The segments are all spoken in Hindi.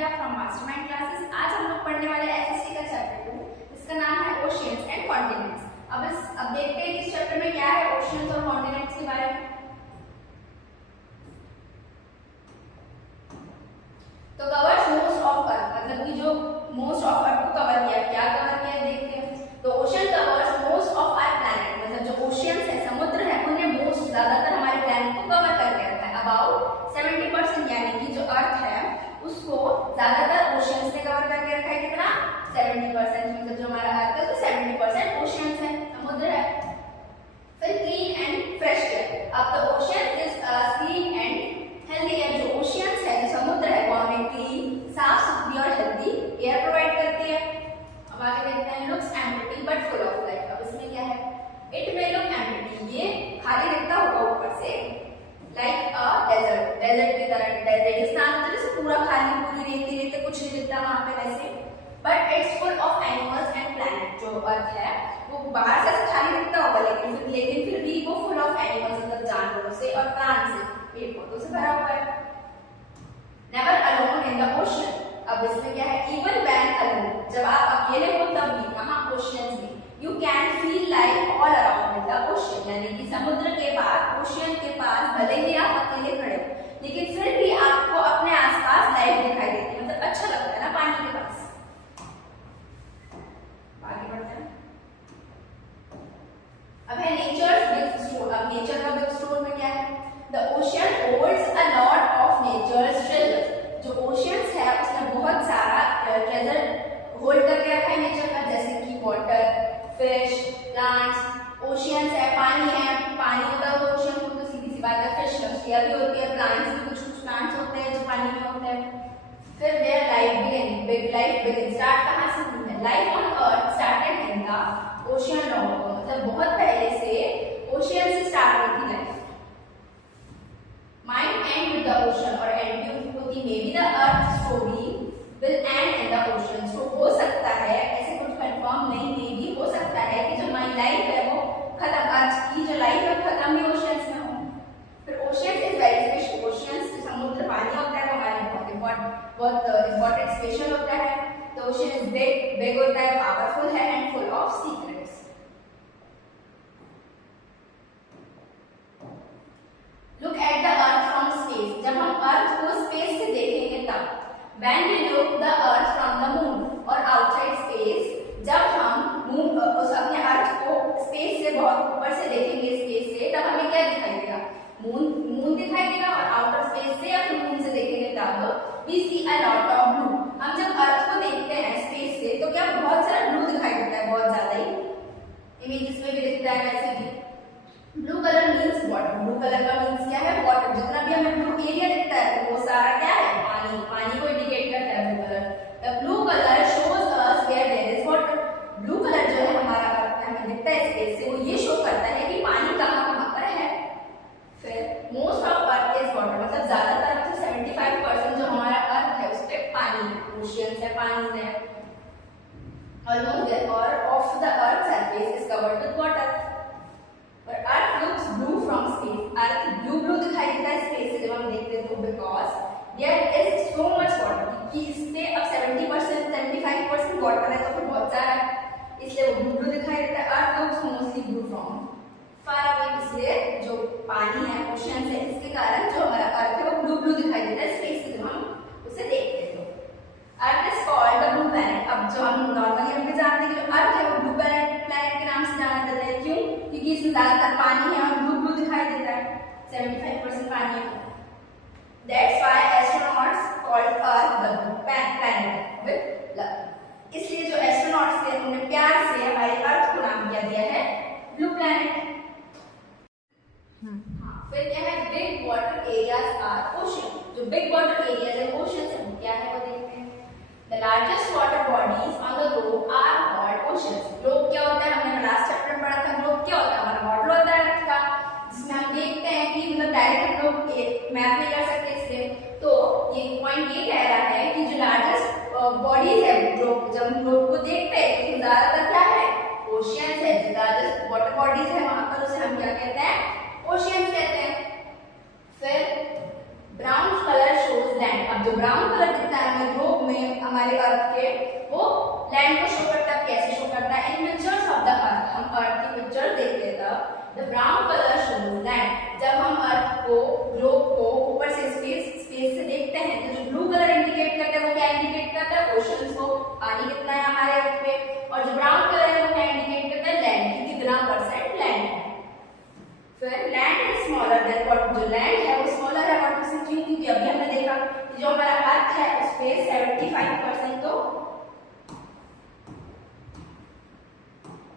From mastermind classes. आज हम लोग पढ़ने वाले एसएसटी का चैप्टर 2, इसका नाम है ओशियंस एंड कॉन्टिनेंट्स। अब देखते हैं कि इस चैप्टर में क्या है ओशियंस और कॉन्टिनेंट्स के बारे में। तो कवर्स मोस्ट ऑफ अर्थ, मतलब कि जो मोस्ट ऑफ अर्थ को कवर किया, क्या कवर किया देखते हैं। तो ocean covers most of our planet, मतलब जो ओशियंस है, समुद्र है, उन्हें मोस्ट ज्यादातर हमारे प्लैनेट को कवर करके रखा है। अबाउट 70%, यानी कि जो अर्थ है उसको ज्यादातर ओशियंस ने कवर करके रखा है। कितना? 70%, मतलब जो हमारा अर्थ है तो 70% ओशियंस है, समुद्र है। फिर क्लीन एंड फ्रेश एयर। अब the ocean is clean and healthy air. जो ओशियंस है, जो समुद्र है, वो हमें क्लीन, साफ सुथरी और हेल्दी एयर प्रोवाइड करती है। अब आगे देखते हैं looks empty but full of life. अब इसमें क्या है? इट मे लुक एम्प्टी, ये खाली दिखता होगा ऊपर से, लाइक अ डेजर्ट, डेजर्ट की तरह, रेगिस्तान जैसे पूरा खाली, पूरी रेती रेती, कुछ नहीं दिखता वहां पे वैसे। But it's full of animals and planet. जो अर्थ है वो बाहर से खाली दिखता होगा, लेकिन फिर भी वो फुल ऑफ एनिमल्स, मतलब जानवरों से और प्लांट से, पेड़ पौधों से भरा हुआ है। Never alone in the ocean. अब इसमें क्या है? इवन व्हेन अलोन, जब आप अकेले हो तब भी, कहां? ओशियंस में। You can feel life all around in the ocean, यानी कि समुद्र के पास, ओशियन के पास भले ही आप अकेले खड़े हो, लेकिन फिर भी आपको अपने आसपास लाइफ दिखाई देती है, मतलब अच्छा लगता है ना पानी के पास। आगे बढ़ते हैं। अब है नेचर्स बिग स्टोर। अब नेचर का बिग स्टोर में क्या है? The ocean holds a lot of nature's treasures. जो ओशियंस है उसमें बहुत सारा ट्रेजर होल्ड करके रखा है नेचर का, जैसे कि वाटर, फिश, प्लांट्स। ओशियंस है, पानी है, पानी होता है तो ओशियन को, तो सीधी सी बात है। फिश मछलियां भी होती है, प्लांट्स भी, कुछ कुछ प्लांट्स होते हैं जो पानी में होते हैं। फिर there life begin, big life begin, start कहां से हुई है? Life on earth started in the ocean long ago, मतलब बहुत पहले से ओशियन से स्टार्ट हुई थी life. Might end with the ocean, और एंड भी होती maybe the earth story will end in the ocean. So हो सकता है, ऐसे कुछ कंफर्म नहीं, मे बी हो सकता है कि जो हमारी लाइफ है वो खत्म, अर्थ की जो लाइफ है खत्म ही ओशियंस में हो। फिर oceans is very special. Oceans, समुद्र पानी होता है, वो हमारे बहुत इम्पोर्टेंट स्पेशल होता है। तो ओशियन इज बिग होता है, पावरफुल है and full of secrets. Look at the earth from space. जब हम अर्थ को स्पेस से देखेंगे तब। When we look the earth from the moon और outside space, जब हम अपने अर्थ को स्पेस से बहुत ऊपर से देखेंगे, स्पेस से, तब हमें क्या दिखाई देगा? मून दिखाई देगा। और आउटर स्पेस से या फिर मून से देखेंगे तब we see a lot of blue। हम जब अर्थ को देखते हैं स्पेस से तो क्या बहुत सारा ब्लू दिखाई देता है, बहुत ज्यादा ही, इमेजेस में भी दिखता है वैसे भी। Blue colour means water. Blue colour का मीन्स क्या है? वाटर। जितना भी हमें ब्लू एरिया दिखता है वो सारा क्या है? पानी। पानी को इंडिकेट करता है blue colour. The blue colour shows us where there is water. Blue colour जो है हमारा अर्थ हमें दिखता है स्पेस से, वो ये शो करता है कि पानी कहाँ कहाँ पर है। फिर most of earth is water, मतलब ज्यादातर, मतलब 75% जो हमारा अर्थ है उस पे पानी है, ओशियंस है, पानी है। Almost all of the earth surface is covered with water. और earth looks blue from space. Earth blue दिखाई देता है स्पेस से जब हम देखते हैं, तो because there is so much water, कि इस पे अब 70% 75% वाटर है, तो फिर बहुत सारा है, इसलिए वो ब्लू दिखाई देता है। Earth looks mostly blue from far away, इसलिए जो पानी है, ओशियन है, इसके कारण जो हमारा अर्थ है वो ब्लू दिखाई देता है स्पेस से जब हम उसे देखते हैं। तो earth is called the blue planet. अब जो हम नॉर्मली हम जानते हैं कि जो अर्थ है वो ब्लू प्लैनेट के नाम से जाना जाता है। क्यों? क्योंकि इसमें ज्यादातर पानी है और ब्लू दिखाई देता है, 75% पानी है। That's why astronauts called Earth the blue planet with love। इसलिए जो एस्ट्रोनॉट्स थे उन्होंने प्यार से हमारे अर्थ को नाम दिया है ब्लू प्लैनेट। फिर क्या है? Big water areas are ocean. जो बिग वाटर एरियाज है, ओशन है, वो क्या है वो देखते हैं। The largest water bodies on the globe are called oceans। Globe क्या होता है? हमने लास्ट चैप्टर में पढ़ा था। ग्लोब क्या होता है? हमारा मॉडल होता है अर्थ का, जिसमें हम देखते हैं कि मतलब डायरेक्ट हम लोग मैप नहीं कर सकते इससे। तो ये पॉइंट ये कह रहा है कि जो लार्जेस्ट बॉडीज है ग्लोब, जब हम ग्लोब को देखते हैं तो ज्यादातर क्या है? ओशियंस है। जो लार्जेस्ट वाटर बॉडीज है वहां पर उसे हम क्या कहते हैं? ओशियंस कहते हैं। फिर ब्राउन कलर शोज लैंड। अब जो ब्राउन कलर दिखता है हमें ग्लोब अर्थ के, वो लैंड को शो करता है। कैसे शो करता है? इन पिक्चर्स ऑफ द अर्थ, हम अर्थ की पिक्चर देखते तब the brown colour shows land, जब हम अर्थ को, ग्लोब को ऊपर से स्पेस से देखते हैं तो जो ब्लू कलर इंडिकेट करता है वो क्या इंडिकेट करता है? ओशंस को, पानी कितना है हमारे अर्थ पे। और जो ब्राउन कलर है वो क्या इंडिकेट करता है? लैंड, कि कितना परसेंट लैंड है। फिर land is smaller than what, जो लैंड है वो स्मॉलर है व्हाट से, क्यों? क्योंकि अभी हमने देखा कि जो हमारा अर्थ है उस पे 75% तो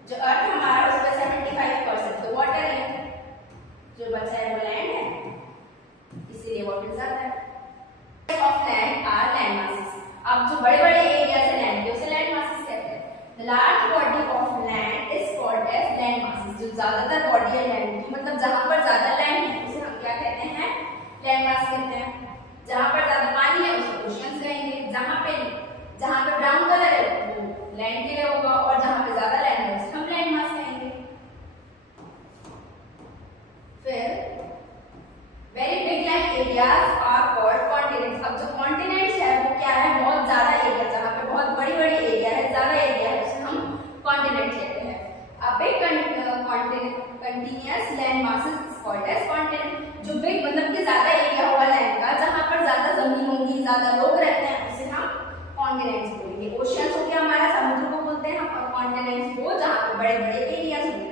जो अर्थ हमारा उस पे 75% तो वाटर है, जो बचा है वो लैंड है, इसीलिए वाटर ज्यादा है। Of land are land masses, अब जो बड़े बड़े एरिया से लैंड के उसे लैंड मासेस कहते हैं। The large body of land is called as land masses, जो ज्यादातर बॉडी है लैंड की, मतलब जहां पर ज्यादा लैंड है उसे हम क्या कहते हैं? लैंड मास कहते हैं। जहां पर ज्यादा पानी है उसे ओशियंस कहेंगे। जहां पे ब्राउन कलर है वो लैंड के लिए होगा, और जहां पे ज्यादा लैंड है उसे हम लैंड मास कहेंगे। फिर very big land areas are called continents, अब जो कॉन्टिनेंट्स है वो क्या है? बहुत ज्यादा एरिया, जहां पे बहुत बड़ी बड़ी एरिया है, ज्यादा एरिया है, उसे हम कॉन्टिनेंट कहते हैं। अब big continuous land masses is called as continent, जो बिग मतलब कि ज्यादा एरिया होगा लैंड का, जहां पर ज्यादा जमीन होगी, ज्यादा लोग रहते हैं, उसे हम कॉन्टिनेंट्स बोलेंगे। ओशियंस हो गया हमारा, समुद्र को बोलते हैं हम, और कॉन्टिनेंट्स वो जहां पे बड़े बड़े एरियाज होते हैं।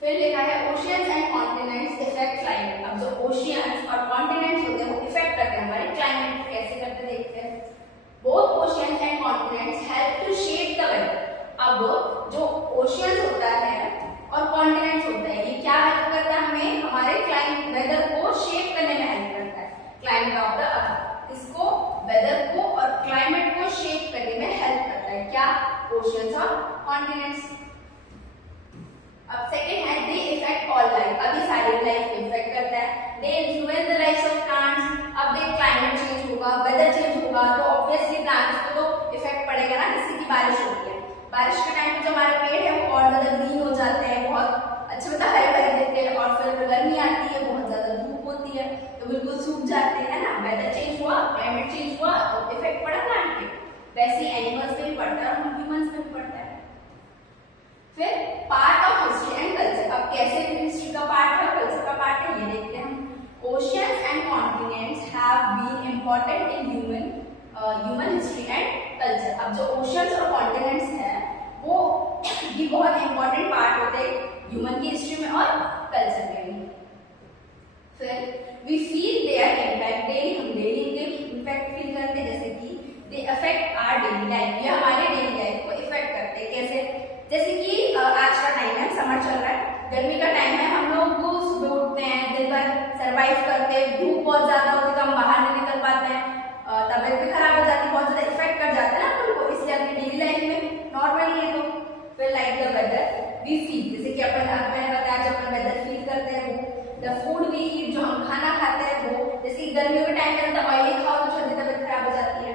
फिर लिखा है oceans and continents effect climate, अब जो ओशियंस और कॉन्टिनेंट्स होते हैं वो इफेक्ट करते हैं हमारे क्लाइमेट। कैसे करते देखते हैं। Both oceans and continents help to shape the weather, अब जो ओशियंस होता है और कॉन्टिनेंट्स होता है ये क्या हेल्प करता है हमें? हमारे क्लाइमेट वेदर को शेप करने में हेल्प करता है। क्लाइमेट ऑफ द अर्थ इसको, वेदर को और क्लाइमेट को शेप करने में हेल्प करता है। क्या? ओशियंस और कॉन्टिनेंट्स। अब सेकंड है दे इफेक्ट ऑल लाइफ, अभी सारी लाइफ को इफेक्ट करता है। They influence the life of plants, अब देख क्लाइमेट चेंज होगा, वेदर चेंज होगा तो ऑब्वियसली प्लांट्स को तो इफेक्ट पड़ेगा ना। जैसे कि बारिश होती है, बारिश के टाइम पे जो हमारे पेड़ है वो और ज्यादा ग्रीन हो जाते हैं, बहुत अच्छे मतलब हरे भरे दिखते हैं, और फिर गर्मी आती है, बहुत ज्यादा धूप होती है तो बिल्कुल सूख जाते हैं ना। वेदर चेंज हुआ, क्लाइमेट चेंज हुआ तो इफेक्ट पड़ा प्लांट पे, वैसे एनिमल्स पे भी पड़ता है और ह्यूमंस पे भी पड़ता है। फिर part of history and culture, अब कैसे हिस्ट्री का पार्ट है और कल्चर का पार्ट है ये देखते हैं हम। Oceans and continents have been important in human history and culture, अब जो ओशियंस और कॉन्टिनेंट्स है वो भी बहुत इंपॉर्टेंट पार्ट होते हैं ह्यूमन की हिस्ट्री में और कल्चर में भी। फिर we feel their impact daily, हम डेली इनके इम्पैक्ट फील करते हैं, जैसे कि they affect our daily life, ये हमारे डेली लाइफ को इफेक्ट करते हैं। कैसे? जैसे कि आज का टाइम है, समर चल रहा है, गर्मी का टाइम है, हम लोग सुबह उठते हैं, दिन भर सर्वाइव करते हैं, धूप बहुत ज्यादा होती है तो हम बाहर नहीं निकल पाते हैं, तबीयत भी खराब हो जाती है, बहुत ज्यादा इफेक्ट कर जाता है ना अपन को, इसलिए अपनी डेली लाइफ में नॉर्मली है तो। फिर like the weather we feel, जैसे कि अपन मैंने बताया जब अपन वेदर फील करते हैं वो। द फूड वी ईट, जो हम खाना खाते हैं वो, जैसे गर्मियों के टाइम में ऑयली खाओ तो जल्दी तबीयत खराब हो जाती है।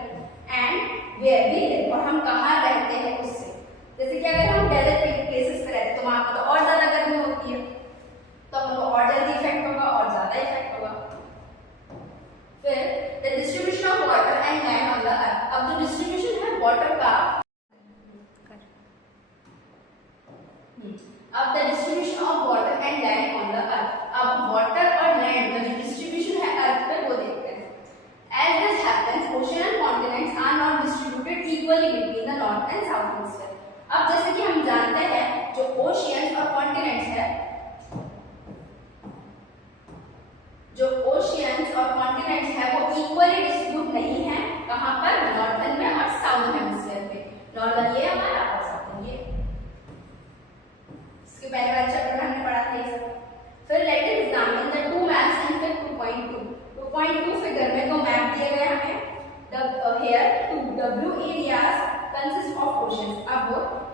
एंड वेयर वी लिव, और हम कहाँ रहते हैं उससे, जैसे कि अगर हम डेजर्ट प्लेसेस पे रहते हैं तो वहां पर तो और ज्यादा गर्मी होती है तो हमको और जल्दी इफेक्ट होगा और ज्यादा इफेक्ट होगा। फिर the distribution of water and land on the earth, अब जो डिस्ट्रीब्यूशन है वाटर का, अब the distribution of water and land on the earth, अब वाटर और लैंड का जो डिस्ट्रीब्यूशन है अर्थ पे वो देखते हैं। As this happens, ocean and continents are not distributed equally between the north and south hemisphere. अब जैसे कि हम जानते हैं जो ओशियंस और कॉन्टिनेंट्स है, जो ओशियंस और कॉन्टिनेंट्स है वो इक्वली डिस्ट्रीब्यूट नहीं है, कहां पर? नॉर्थन में और साउथ हेमिस्फीयर पे। नॉर्दर्न ये हमारा और साउथर्न ये, इसके पहले वाले चैप्टर में हमने पढ़ा था ये सब। फिर let us examine the two maps in figure 2.2। 2.2 figure में दो मैप दिए गए हमें। The blue areas consist of oceans, अब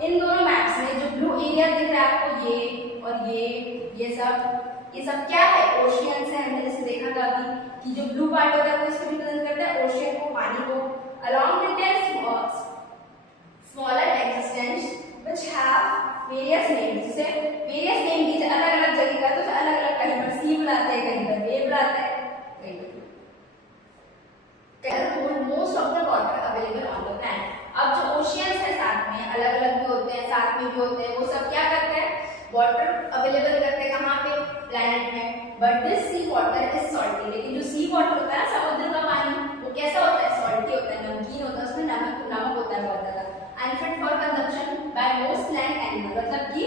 इन दोनों मैप्स में जो ब्लू एरिया दिख रहा है आपको ये और ये सब क्या है? ओशियंस है। हमने जैसे देखा था अभी कि जो ब्लू पार्ट होता है वो इसको रिप्रेजेंट करता है ओशियन को, पानी को, along with their smaller existence which have various names, जिसे various name दी अलग अलग जगह का, तो अलग अलग, कहीं पर सी बुलाते हैं, कहीं पर वे बुलाते हैं, कहीं पर but this sea water is salty. लेकिन जो सी वाटर होता है समुद्र का पानी वो कैसा होता है, सॉल्टी होता है, नमकीन होता है, उसमें नमक होता है बहुत ज्यादा। Unfit for consumption by most land animal, मतलब कि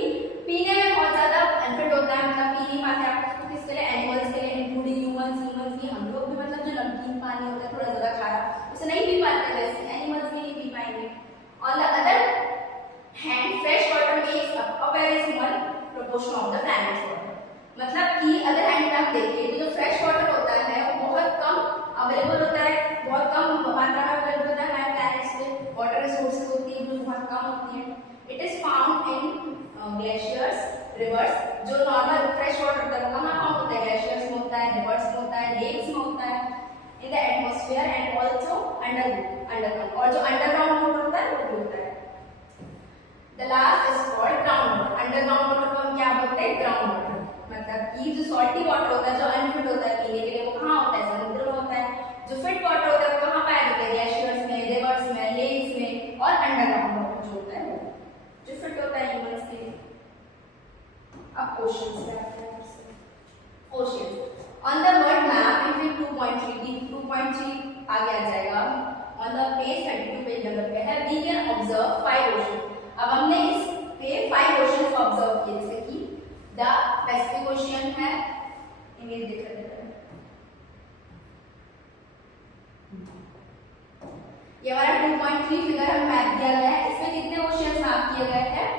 पीने में बहुत ज्यादा अनफिट होता है, मतलब पी नहीं पाते आप उसको, किसके लिए, एनिमल्स के लिए, इंक्लूडिंग ह्यूमंस भी, हम लोग भी, मतलब जो नमकीन पानी होता है थोड़ा ज्यादा खारा उसे नहीं पी पाते, वैसे एनिमल्स भी नहीं पी पाएंगे। On the other hand fresh water makes a very small proportion of the planets water, मतलब कि अगर हैंड में आप देखिए तो जो फ्रेश वाटर होता है वो बहुत कम अवेलेबल होता है, बहुत कम मात्रा में अवेलेबल होता है हमारे प्लैनेट्स पे, वाटर रिसोर्सेज होती है जो बहुत कम होती है। It is found in glaciers, reverse, जो नॉर्मल फ्रेश वाटर होता है वो कहाँ फाउंड होता है, ग्लेशियर्स में होता है, रिवर्स में होता है, लेक्स में होता है, in the atmosphere and also underground, और जो अंडरग्राउंड वाटर होता है वो भी होता है। The last is called ground water. Underground water को हम क्या बोलते हैं, ग्राउंड वाटर, मतलब कि जो सॉल्टी वाटर होता है, जो अनफिट होता है पीने के लिए, वो कहाँ होता है, समुद्र में होता है। जो फिट वाटर होता है वो कहाँ पाया जाता है, ग्लेशियर्स में, रिवर्स में, लेक्स में, और अंडरग्राउंड वाटर जो होता है वो जो फिट होता है ह्यूमंस के लिए। अब ओशियंस पे आते हैं। Oceans on the world map in figure 2.3 आगे आ जाएगा, on the page 32 page number पे है, वी कैन ऑब्जर्व 5 ओशन। अब हमने इस पे 5 ओशंस को ऑब्जर्व किए, जैसे कि द पैसिफिक ओशियन है, इमेज देख लेते हैं, ये हमारा 2.3 फिगर हम मैप दिया गया है, इसमें कितने ओशियंस मैप किए गए हैं,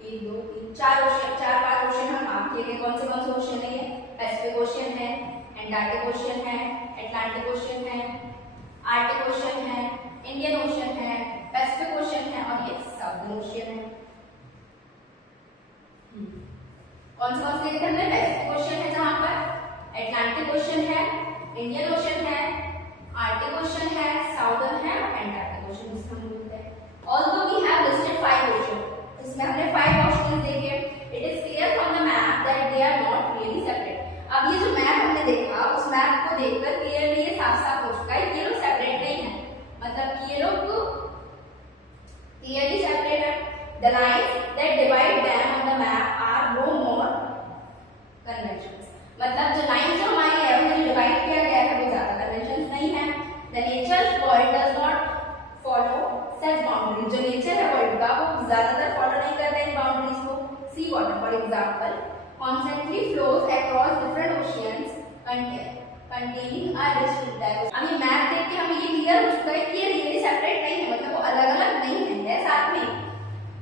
1 2 3 4 ओशियन, 4-5 ओशियन हम मैप किए गए। कौन से ओशियन है, ये पैसिफिक ओशियन है, एंटार्क्टिक ओशियन है, अटलांटिक ओशियन है, आर्कटिक ओशियन है, इंडियन ओशियन है, पैसिफिक ओशियन है, और ये साउदर्न ओशियन है। कौन से लिखे हमने, पैसिफिक ओशियन है जहां पर, अटलांटिक ओशियन है, इंडियन ओशियन है, आर्कटिक ओशियन है, साउदर्न है, और एंटार्क्टिक ओशियन जिसको हम बोलते हैं। Although we have listed 5 ocean, इसमें हमने 5 ओशियन देखे, it is clear from the map that they are not really separate. अब ये जो मैप हमने देखा, उस मैप को देखकर क्लियरली ये साफ-साफ हो चुका है कि ये लोग सेपरेट नहीं है, मतलब कि ये लोग क्लियरली सेपरेट है। The lines that divide them on the map are no more conventions, मतलब जो लाइंस जो हमारी है उन्हें डिवाइड किया गया है वो ज्यादा कन्वेंशंस नहीं है। The nature world does not follow such boundaries, जो नेचर है वर्ल्ड का वो ज्यादातर फॉलो नहीं करता इन बाउंड्रीज को। Sea water for example constantly flows across different oceans containing a distinct diverse। अब ये मैप देख के हमें ये क्लियर हो चुका है कि ये रियली सेपरेट नहीं है, मतलब वो अलग-अलग नहीं है, ये साथ में।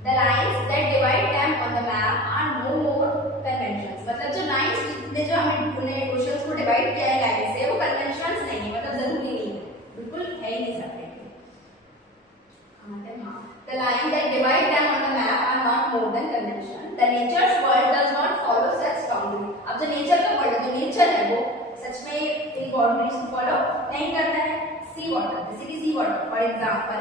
The lines that divide them on the map are no more conventions, मतलब जो लाइंस जितने जो हमने ओशियंस को डिवाइड किया है लाइन से वो कन्वेंशंस नहीं है, मतलब जरूरी नहीं है, बिल्कुल है ही नहीं separate. The lines that divide them on the map are not more than convention. The nature's world does not follow such boundary। अब जो नेचर का वर्ल्ड है, जो नेचर है वो सच में इन बाउंड्रीज को फॉलो नहीं करता है। सी वाटर, जैसे कि sea water for example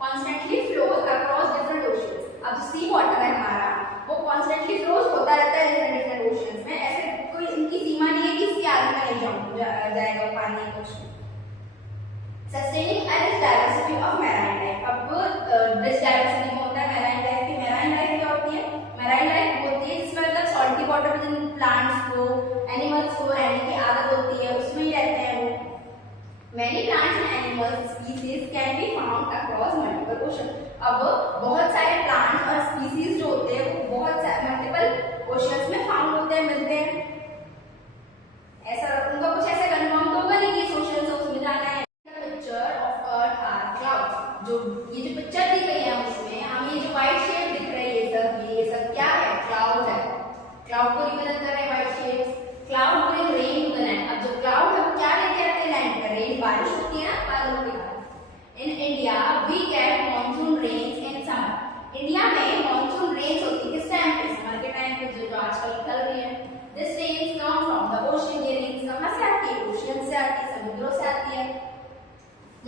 constantly flows across different oceans. अब जो सी वाटर है हमारा वो कॉन्स्टेंटली फ्लोज होता रहता है डिफरेंट ओशियंस में, ऐसे कोई इनकी सीमा नहीं है कि इसके आगे में नहीं जाएगा पानी कुछ। Sustaining a rich diversity of marine life। अब rich diversity में होता है marine life की। marine life क्या होती है, marine life होती है जिसमें मतलब salty water में जिन plants को, animals को रहने की आदत होती है उसमें ही रहते हैं वो। Many plants and animals species can be found across multiple oceans। अब बहुत सारे plants और species जो होते हैं वो बहुत सारे multiple oceans में found होते हैं, मिलते हैं। ऐसा उनका कुछ ऐसा कन्फर्म तो होगा नहीं कि इस ocean से उसमें जाना है। जो ये जो पिक्चर दी गई है उसमें हम ये जो व्हाइट शेप दिख रही है ये सब क्या है, क्लाउड है। क्लाउड को रिप्रेजेंट कर रहे हैं white shapes. Cloud bring rain to the land. अब जो क्लाउड है वो क्या लेके आते हैं लैंड पर, रेन, बारिश होती है ना बादलों के कारण। In India we get monsoon rains in summer. India में मॉनसून रेन्स होती है किस टाइम पे, समर के टाइम पे, जो आजकल चल रही है। This rains come from the ocean. ये रेन्स कहां से आती है, ओशन से आती है, समुद्रों से आती है।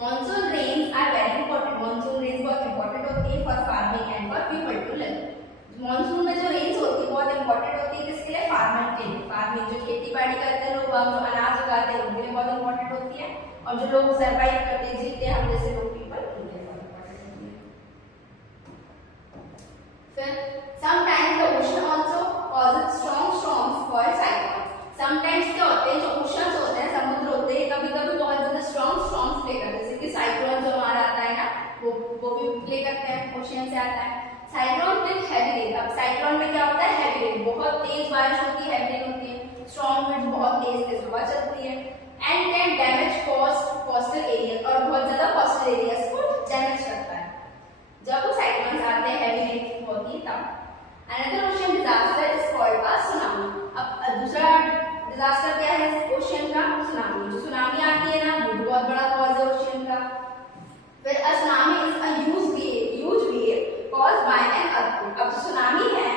Monsoon rains are very important। Monsoon rains बहुत important होती है for farming and for people to live। Monsoon में जो rains होती है बहुत important होती है किसके लिए, farmer के लिए। farming जो खेती बाड़ी करते हैं लोग, जो अनाज उगाते हैं उनके लिए बहुत important होती है, और जो लोग survive करते हैं, जीते हैं हम जैसे लोग people उनके लिए बहुत important होती है। फिर sometimes the ocean also causes strong storms called cyclones। Sometimes क्या होते हैं, जो ओशंस होते हैं, समुद्र होते हैं, कभी कभी बहुत ज्यादा स्ट्रॉन्ग प्ले करते हैं, जैसे कि साइक्लोन जो हमारा आता है ना, वो भी प्ले करते हैं, ओशन से आता है। साइक्लोन विद हैवी रेन, अब साइक्लोन में क्या होता है, हैवी रेन, बहुत तेज बारिश होती है, हैवी रेन होती है, स्ट्रॉन्ग विंड, बहुत तेज हवा चलती है, and can damage coastal area, और बहुत ज्यादा कोस्टल एरियाज को डैमेज करता है। जब साइक्लोन्स आते हैं, हैवी रेन होती है तब। Another ocean disaster is called a tsunami. अब दूसरा डिजास्टर क्या है ओशन का, सुनामी। जो सुनामी आती है ना, वो बहुत बड़ा कॉज है ओशन का। फिर अ tsunami is a huge wave caused by an earthquake. अब जो सुनामी है,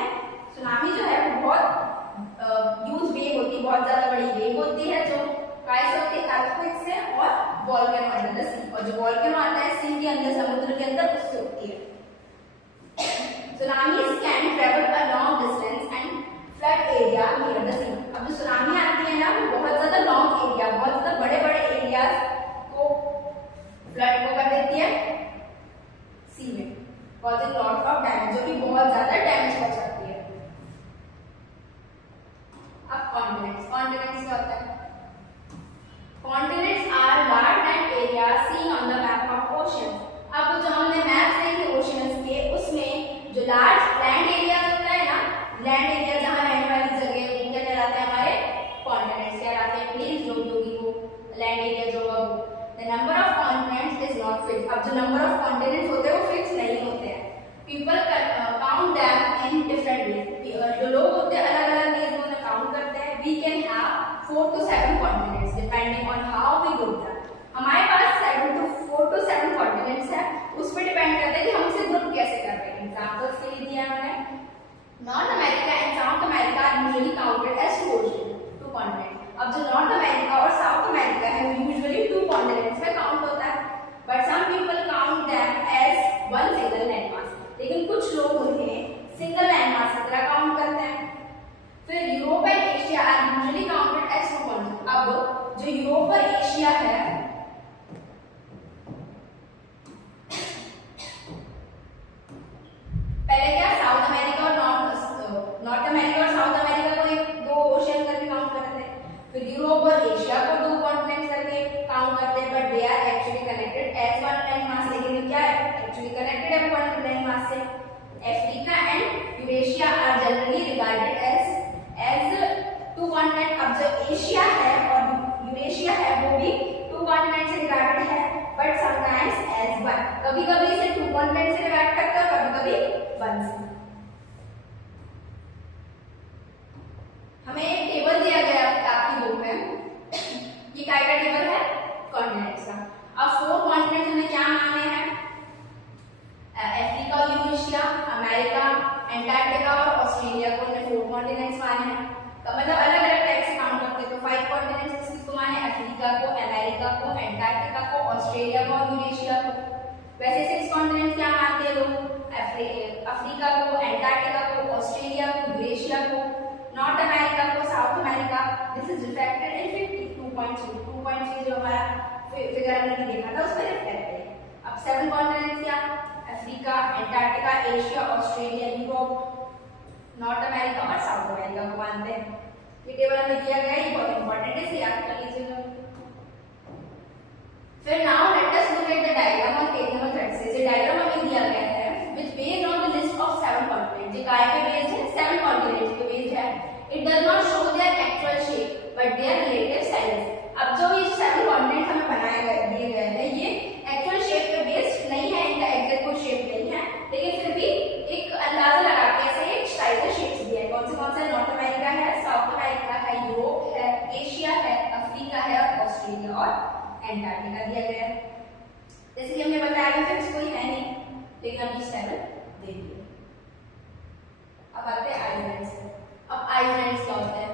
सुनामी जो है वो बहुत ह्यूज वेव होती है, बहुत ज्यादा बड़ी वेव होती है, जो कैसे होती है, अर्थक्वेक से और वोल्केनो अंडर द सी, और जो वोल्केनो आता है सी के अंदर, समुद्र के अंदर, उससे होती है। Tsunamis can travel a long distance and flood area near the sea. अब जो सुनामी आती है ना, वो बहुत ज्यादा लॉन्ग एरिया, बहुत ज्यादा बड़े-बड़े एरियाज को फ्लड को कर देती है सी में, causing lot of damage, जो कि बहुत ज्यादा डैमेज कर सकती है। अब कॉन्टिनेंट्स क्या होता है? Continents are large land area seen on the map of ocean. अब जो हमने मैप देखे ओशंस के, उसमें जो लार्ज लैंड एरिया होता है ना, लैंड एरिया जहां रहने वाली जगह, वो क्या कहलाते हैं, हमारे कॉन्टिनेंट्स कहलाते हैं। प्लीज जो होगी वो लैंड एरिया जो होगा वो। The number of continents is not fixed. अब जो नंबर ऑफ कॉन्टिनेंट्स होते हैं वो फिक्स नहीं होते हैं। People count them in different ways. जो लोग होते हैं अलग अलग वेज में उन्हें काउंट करते हैं। We can have 4 to 7 continents depending on how we group them. हमारे पास 4 to 7 कॉन्टिनेंट्स है, उस पर डिपेंड करता है कि हम इसे ग्रुप कैसे कर रहे हैं। एग्जांपल्स के लिए दिया हमने, North America and South America are usually counted as 2 continent. अब जो नॉर्थ अमेरिका और साउथ अमेरिका है वो यूजुअली 2 कॉन्टिनेंट्स में काउंट होता है, but some people count them as one single landmass. लेकिन कुछ लोग उन्हें सिंगल लैंडमास की तरह काउंट करते हैं। फिर Europe and Asia are usually counted as 2 continent. अब जो यूरोप और एशिया है, पहले क्या साउथ अमेरिका और नॉर्थ अमेरिका और साउथ अमेरिका को एक 2 ओशन करके काउंट करते हैं। फिर यूरोप और एशिया को 2 कॉन्टिनेंट्स करके काउंट करते हैं, but they are actually connected as one landmass. लेकिन क्या है, एक्चुअली कनेक्टेड है वन लैंडमास से। Africa and Eurasia are generally regarded as 2 continent. अब जो एशिया है और यूरेशिया है वो भी 2 कॉन्टिनेंट से रिगार्डेड है, बट समटाइम्स एज वन। कभी कभी इसे 2 कॉन्टिनेंट से रिगार्ड करते हैं, कभी कभी वन से। हमें एक टेबल दिया गया आपकी बुक में, ये क्या का टेबल है, कॉन्टिनेंट्स का। अब 4 कॉन्टिनेंट्स हमने क्या माने हैं, अफ्रीका और यूरेशिया, अमेरिका, एंटार्क्टिका और ऑस्ट्रेलिया को हमने 4 कॉन्टिनेंट्स माने हैं। तो मतलब अलग अलग टाइप से काउंट करते हैं। तो 5 कॉन्टिनेंट्स किसको माने, अफ्रीका को, अमेरिका को, एंटार्क्टिका को, ऑस्ट्रेलिया को और यूरेशिया को। वैसे 6 कॉन्टिनेंट्स क्या मानते हैं लोग, अफ्रीका को, एंटार्क्टिका को, ऑस्ट्रेलिया को, यूरेशिया को, नॉर्थ अमेरिका को, south America. This is reflected in 2.3 जो हमारा फिगर हमने देखा था उसमें रिफ्लेक्ट है। अब 7 कॉन्टिनेंट्स क्या, Africa, Antarctica, Asia, Australia, Europe, north America और साउथ अमेरिका को मानते हैं। ये टेबल हमें दिया गया है, ये बहुत इंपॉर्टेंट है, इसे याद कर लीजिएगा। फिर now let us look at the diagram on page number 36। ये डायग्राम हमें दिया गया है which based on the list of 7 continents। ये काय पे बेस्ड है, 7 कॉन्टिनेंट्स पे बेस्ड है। It does not show their actual shape but their relative sizes। अब जो ये 7 कॉन्टिनेंट हमें बनाए गए दिए गए हैं, ये एक्चुअल शेप पे बेस्ड नहीं है, इनका एग्जैक्ट कोई शेप नहीं है, लेकिन फिर भी एक अंदाजा लगा के ऐसे एक स्टाइल से शेप्स दिया है। कौन सा नॉर्थ अमेरिका है, साउथ अमेरिका है, यूरोप है, एशिया है, अफ्रीका है और ऑस्ट्रेलिया और एंटार्क्टिका दिया गया है। जैसे कि हमने बताया फिक्स कोई है नहीं, लेकिन हम इस टाइम दे दिए। अब आते हैं आइसलैंड्स पे। अब आइसलैंड्स क्या होते हैं,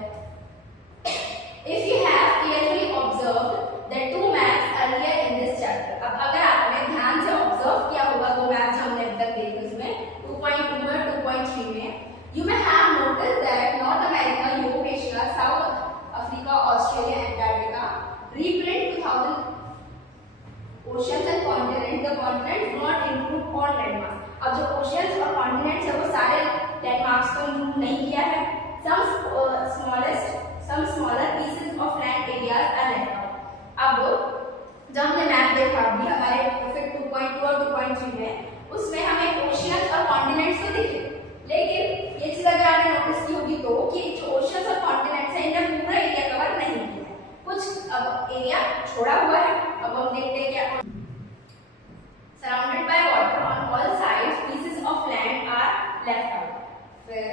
if you have carefully observed the 2 maps earlier in this chapter. अब अगर आपने ध्यान से ऑब्जर्व किया होगा 2 मैप्स हमने अब तक देखे, उसमें 2.2 और 2.3 में, you may have noticed that north America, Europe, Asia, south Africa, Australia, Antarctica reprint 2000 oceans and continents। the continents do not include all landmarks। अब जो oceans और continents है वो सारे landmarks को include नहीं किया है। some smaller छोड़ा हुआ है। अब हम देखते हैं क्या। Surrounded by water on all sides, pieces of land are left out, फिर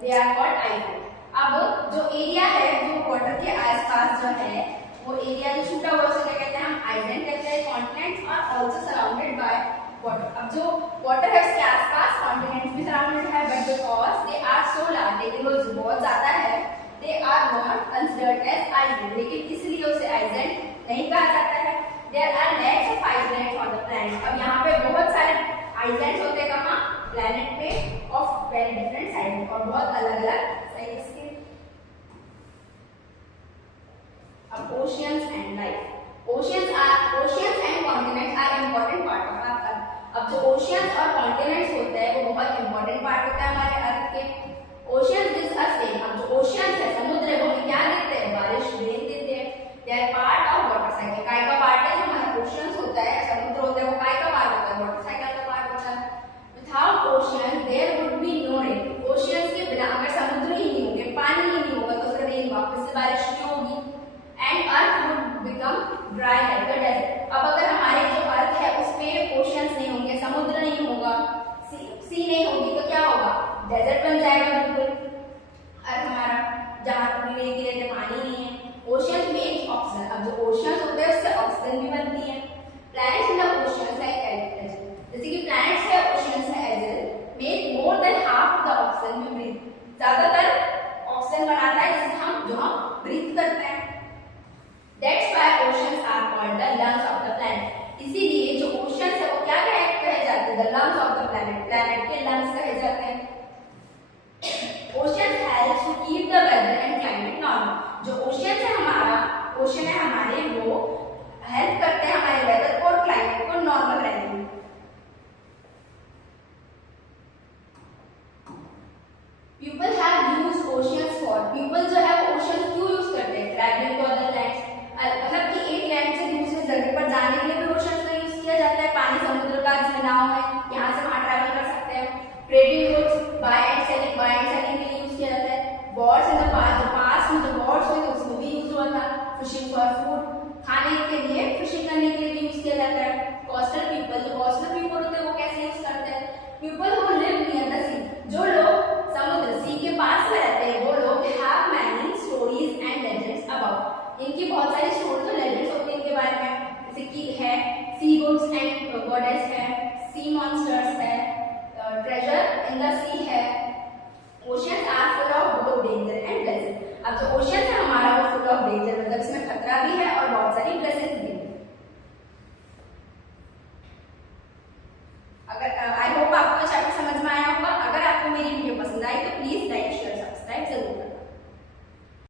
दे आर कॉल्ड आइलैंड। अब जो एरिया है जो वाटर के आसपास जो है वो एरिया जो छूटा हुआ उसे क्या कहते हैं, हम आइलैंड कहते हैं। Continents are also surrounded by water. अब जो वाटर है उसके आसपास कॉन्टिनेंट्स भी सराउंडेड है, but because they are so large, लेकिन वो बहुत ज्यादा है, they are not considered as island, लेकिन इसलिए उसे आइलैंड नहीं कहा जाता है। There are lakhs of islands on the planet. अब यहाँ पे बहुत सारे आइलैंड्स होते हैं कहाँ, प्लैनेट पे, ऑफ वेरी डिफरेंट साइज और बहुत अलग अलग साइज के। अब oceans and life. Oceans and continents are important part of our earth. अब जो ओशियंस और कॉन्टिनेंट्स होते हैं वो बहुत इंपॉर्टेंट पार्ट होता है हमारे अर्थ के। Oceans gives us rain. अब जो ओशियंस है, समुद्र है, वो हमें क्या देते हैं, बारिश, रेन देते हैं। They are part of water cycle. काय का पार्ट है, जो हमारा ओशियंस होता है, समुद्र होता है, वो काय का पार्ट होता है, वाटर साइकिल का पार्ट होता है। Without oceans there would be no rain. Oceans के बिना अगर समुद्र ही नहीं होंगे, पानी ही नहीं होगा, तो फिर रेन वापस से बारिश नहीं होगी and earth would become dry like a desert. अब अगर हमारे जो अर्थ है उस पे ओशियंस नहीं होंगे, समुद्र नहीं होगा, सी नहीं होगी, तो क्या होगा, डेजर्ट बन जाएगा बिल्कुल अर्थ हमारा, जहाँ पूरी रेत रहते, पानी नहीं है। Oceans makes oxygen. अब जो ओशियंस होते हैं उससे ऑक्सीजन भी बनती है। Planets in the oceans like algae, जैसे कि प्लैनेट्स है, ओशियंस है, algae make more than half of the oxygen we breathe. ज्यादातर ऑक्सीजन बनाता है जिससे हम जो हम ब्रीथ करते हैं। That's why oceans are called the lungs of the planet। इसीलिए जो ओशियंस है वो क्या कहे जाते हैं, the lungs of the planet, planet के lungs कहे जाते हैं। Oceans helps to keep the weather and climate normal। जो ओशियंस है हमारा, ओशन है हमारे, वो हेल्प करते हैं हमारे वेदर को और क्लाइमेट को नॉर्मल रहने में। People have used oceans for, people जो है वो ओशन क्यों यूज करते हैं, ट्रैवलिंग टू अदर लैंड्स, मतलब कि एक लैंड से दूसरी जगह पर जाने के लिए भी ओशन का यूज किया जाता है। पानी समुद्र का जिसमें नाव है, यहाँ से वहां ट्रैवल कर सकते हैं। Trading goods, buy and selling के लिए यूज किया जाता है। वॉर्स इन द पास्ट में जो वॉर्स हुए थे उसमें भी यूज हुआ था। फिशिंग फॉर फूड, खाने के लिए, फिशिंग करने के लिए भी यूज किया जाता है। कोस्टल पीपल, जो कोस्टल पीपल होते हैं वो कैसे यूज करते हैं, पीपल हु